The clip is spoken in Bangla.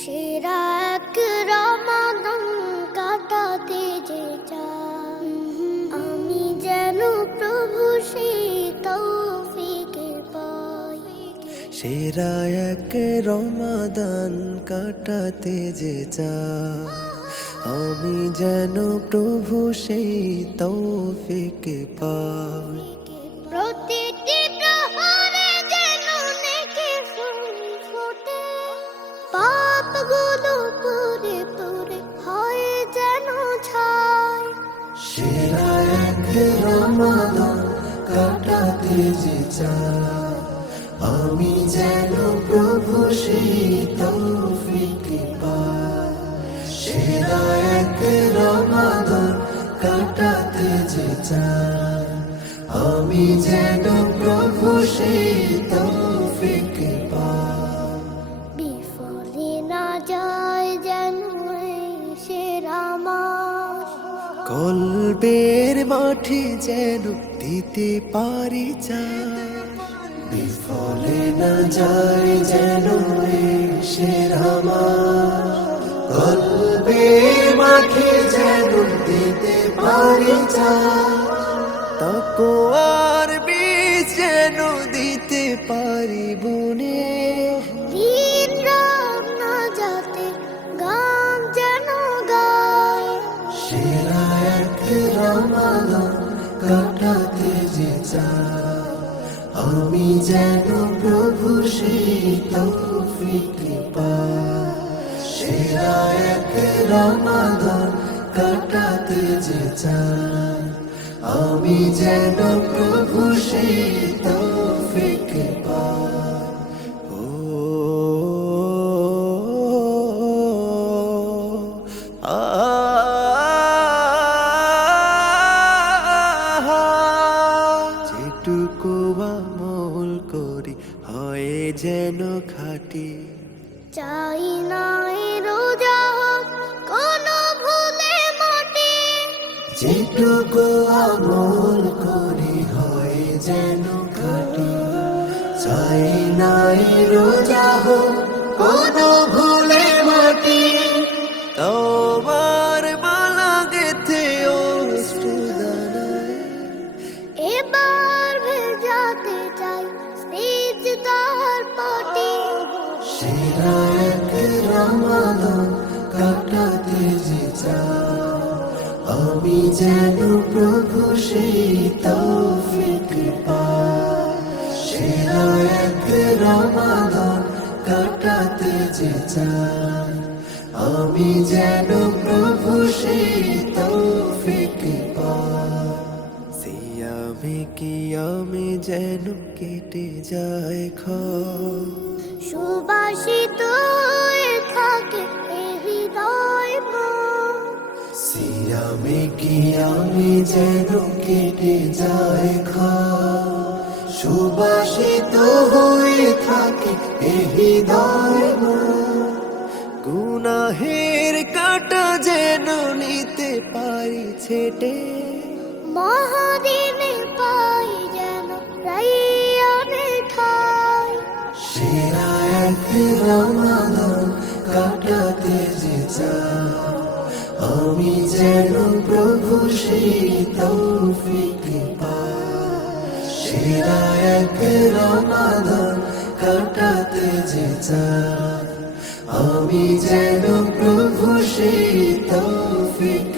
সেরা এক রমাদন কাটাতে যে চাই, আমি যেন প্রভু সেই তৌফিকে পাই। রমাদান কাটাতে যে চা আমি যেন প্রভু সেই তৌফিক পাই। কাটাতে যে চা আমি যেন প্রভু সেই তৌফিক পাই। সেরা এক রমাদান কাটাতে যে চা আমি যেন প্রভু সেই তৌফিক কলবের মাঠে যেন দিতে পারি চা। বিফলে না যায় যেন সেরা কলবের মাঠে যেন দিতে পারি চা। তাকোয়ার বীজ যেন দিতে পারি বনে। না যাতে গান যেন গায়। সেরা রমাদান কাটাতে যে চাই আমি যেন প্রভু সেই তৌফিক পাই সেরা এক রমাদান কাটাতে যে আমি যেন প্রভু সেই যেন খাটি। চাই নাই রোজা কোন ভুলে মাটি। যেটুকু আমল করি হয় যেন খাটি। চাই নাই রোজা হোক সেরা এক রমাদান যে আমি যেন প্রভু সেই তৌফিক পাই। সেরা এক রমাদান কাটাতে যে চাই আমি যেন প্রভু সেই তৌফিক পাই। সিয়ামে কি আমি যেন কেটে যায় খা সুবাসিত থাকে হৃদয়। সিয়ামে কি আমি যেন কেটে যায় খা। সুবাসিত হয়ে থাকে এ হৃদয় গুনাহের কাটা যেন নিতে পারি ছেটে। মহাদিনে কাটাতে যে আমি যেন প্রভু সেই তৌফিক সেরা এক রমাদান কাটাতে যে আমি যেন প্রভু সেই তৌফিক